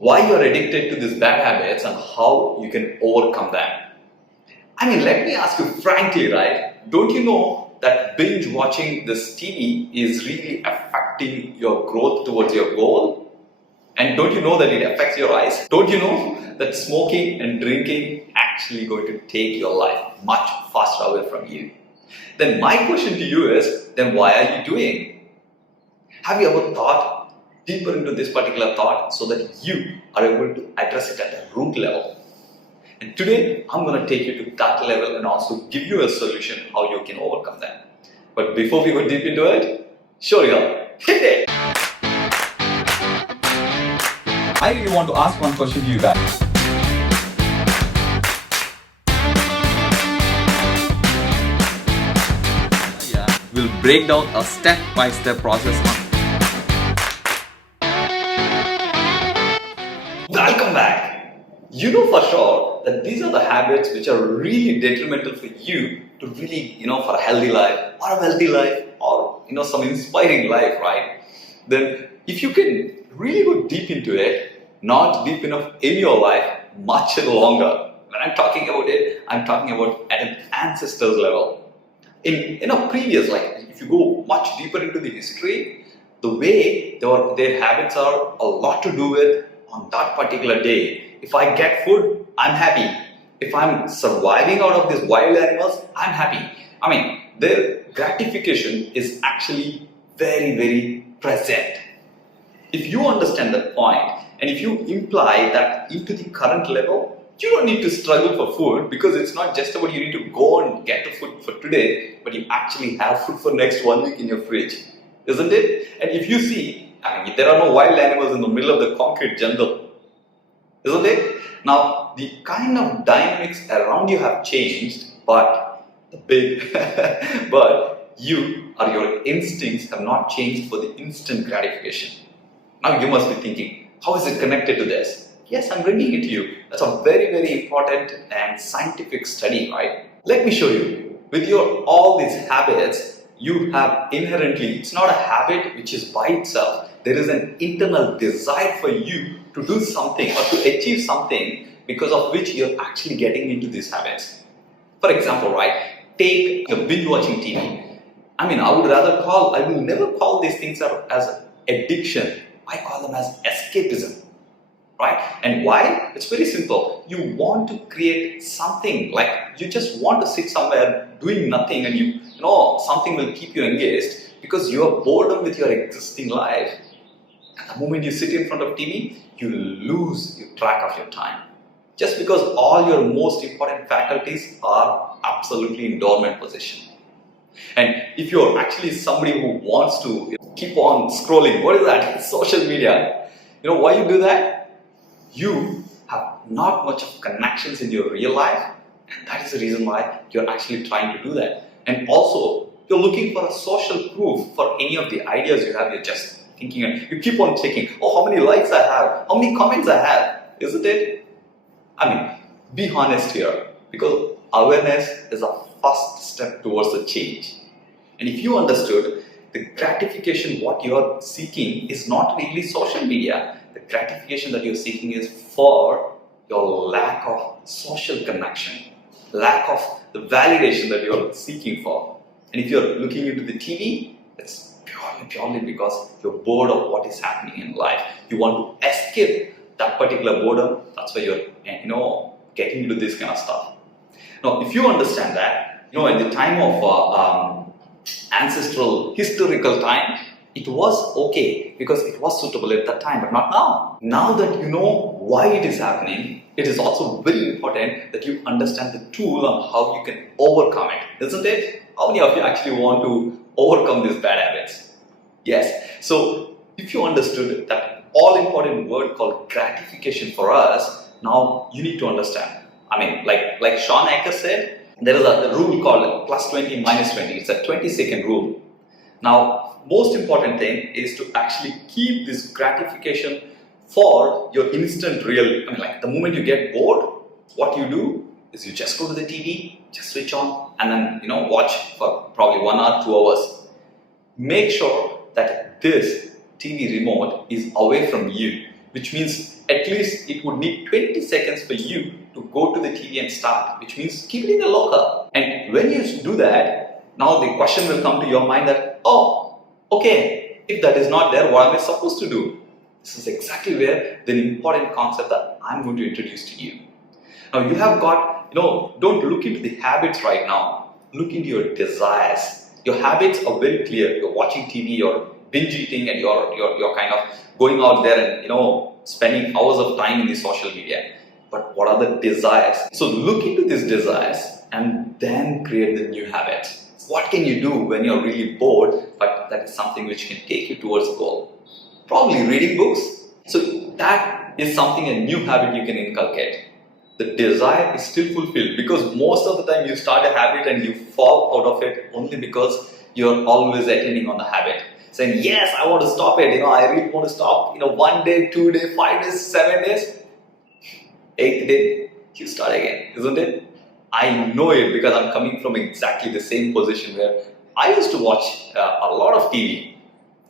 why you're addicted to these bad habits and how you can overcome them. I mean, let me ask you frankly, right? Don't you know that binge watching this TV is really affecting your growth towards your goal? And don't you know that it affects your eyes? Don't you know that smoking and drinking actually going to take your life much faster away from you? Then my question to you is, then why are you doing? Have you ever thought deeper into this particular thought so that you are able to address it at a root level? And today, I'm going to take you to that level and also give you a solution how you can overcome that. But before we go deep into it, sure you hit it! I really want to ask one question to you guys. We'll break down a step-by-step process on. Welcome back! You know for sure that these are the habits which are really detrimental for you to really, for a healthy life or a wealthy life or, some inspiring life, right? Then if you can really go deep into it, not deep enough in your life, much longer. When I'm talking about it, I'm talking about at an ancestor's level. In a previous, if you go much deeper into the history, the way their habits are a lot to do with on that particular day. If I get food, I'm happy. If I'm surviving out of these wild animals, I'm happy. I mean, their gratification is actually very, very present. If you understand that point, and if you imply that into the current level, you don't need to struggle for food because it's not just about you need to go and get the food for today, but you actually have food for next 1 week in your fridge, isn't it? And if you see, there are no wild animals in the middle of the concrete jungle, isn't it? Now, the kind of dynamics around you have changed, but but you or your instincts have not changed for the instant gratification. Now you must be thinking, how is it connected to this? Yes, I'm bringing it to you. That's a very, very important and scientific study, right? Let me show you. With all these habits, you have inherently, it's not a habit which is by itself. There is an internal desire for you to do something or to achieve something because of which you're actually getting into these habits. For example, right, take your binge watching TV. I will never call these things as addiction. I call them as escapism, right? And why? It's very simple. You want to create something, like you just want to sit somewhere doing nothing and you know something will keep you engaged because you are bored with your existing life. And the moment you sit in front of TV, you lose track of your time. Just because all your most important faculties are absolutely in dormant position. And if you're actually somebody who wants to keep on scrolling, what is that? Social media. You know why you do that? You have not much of connections in your real life, and that is the reason why you're actually trying to do that. And also, you're looking for a social proof for any of the ideas you have. You're just thinking, you keep on checking, oh, how many likes I have, how many comments I have, isn't it? I mean, be honest here, because awareness is a first step towards the change. And if you understood, the gratification what you are seeking is not really social media. The gratification that you're seeking is for your lack of social connection, lack of the validation that you're seeking for. And if you're looking into the TV, it's purely because you're bored of what is happening in life. You want to escape that particular boredom. That's why you're getting into this kind of stuff. Now, if you understand that, in the time of ancestral, historical time, it was okay because it was suitable at that time, but not now. Now that you know why it is happening, it is also very important that you understand the tool on how you can overcome it, isn't it? How many of you actually want to overcome these bad habits? Yes. So, if you understood that all-important word called gratification for us, now you need to understand. I mean, like Sean Acker said, there is a rule called plus 20 minus 20. It's a 20-second rule. Now, most important thing is to actually keep this gratification for your instant real. The moment you get bored, what you do is you just go to the TV, just switch on, and then watch for probably 1 hour, 2 hours. Make sure that this TV remote is away from you. which means at least it would need 20 seconds for you to go to the TV and start, which means keep it in the locker. And when you do that, now the question will come to your mind that, oh, okay, if that is not there, what am I supposed to do? This is exactly where the important concept that I'm going to introduce to you. Now you have got, don't look into the habits right now. Look into your desires. Your habits are very clear. You're watching TV, you're binge eating, and you're kind of going out there and spending hours of time in the social media. But what are the desires? So look into these desires and then create the new habits. What can you do when you're really bored, but that is something which can take you towards a goal? Probably reading books. So that is something, a new habit you can inculcate. The desire is still fulfilled, because most of the time you start a habit and you fall out of it only because you're always attending on the habit. Saying, yes, I want to stop it, I really want to stop, 1 day, 2 days, 5 days, 7 days. 8th day, you start again, isn't it? I know it because I'm coming from exactly the same position where I used to watch a lot of TV,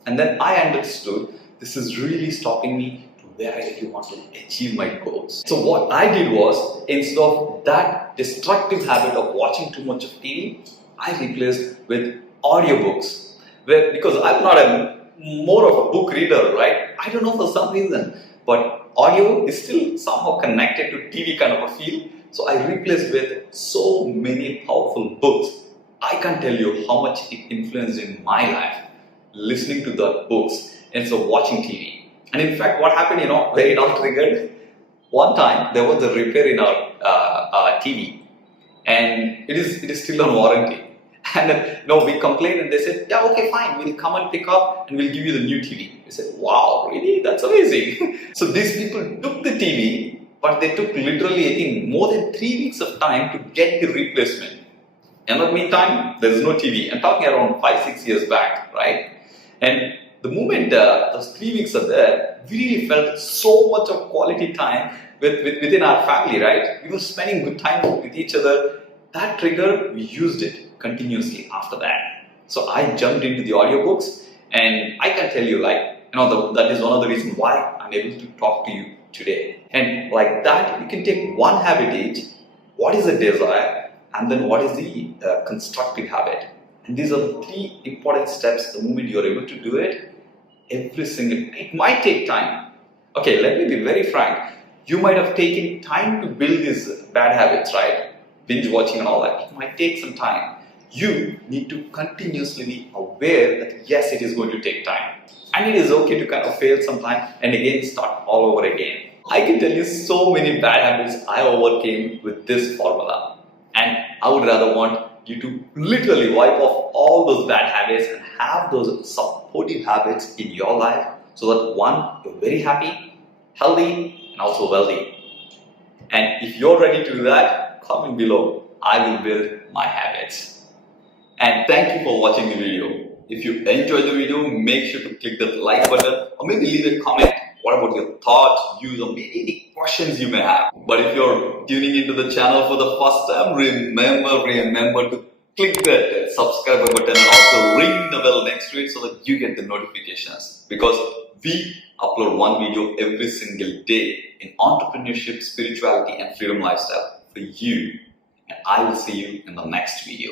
and then I understood this is really stopping me to where I really want to achieve my goals. So what I did was, instead of that destructive habit of watching too much of TV, I replaced with audiobooks. Because I'm not more of a book reader, right? I don't know, for some reason, but audio is still somehow connected to TV kind of a feel. So I replaced with so many powerful books. I can't tell you how much it influenced in my life, listening to the books instead of watching TV. And in fact, what happened, where it all triggered, one time there was a repair in our TV, and it is still on warranty. And we complained, and they said, yeah, okay, fine, we'll come and pick up and we'll give you the new TV. We said, wow, really? That's amazing. So these people took the TV, but they took literally, I think, more than 3 weeks of time to get the replacement. And in the meantime, there's no TV. I'm talking around 5-6 years back, right? And the moment those 3 weeks are there, we really felt so much of quality time within our family, right? We were spending good time with each other. That trigger, we used it continuously after that. So I jumped into the audiobooks, and I can tell you, that is one of the reasons why I'm able to talk to you today. And like that, you can take one habit each. What is the desire? And then what is the constructive habit? And these are the 3 important steps. The moment you're able to do it, it might take time. Okay, let me be very frank. You might have taken time to build these bad habits, right? Binge watching and all that. It might take some time. You need to continuously be aware that yes, it is going to take time. And it is okay to kind of fail sometime and again start all over again. I can tell you so many bad habits I overcame with this formula. And I would rather want you to literally wipe off all those bad habits and have those supportive habits in your life, so that one, you're very happy, healthy, and also wealthy. And if you're ready to do that, comment below. I will build my habits. And thank you for watching the video. If you enjoyed the video, make sure to click that like button, or maybe leave a comment. What about your thoughts, views, or maybe any questions you may have? But if you're tuning into the channel for the first time, remember to click that subscribe button and also ring the bell next to it so that you get the notifications. Because we upload one video every single day in entrepreneurship, spirituality, and freedom lifestyle for you. And I will see you in the next video.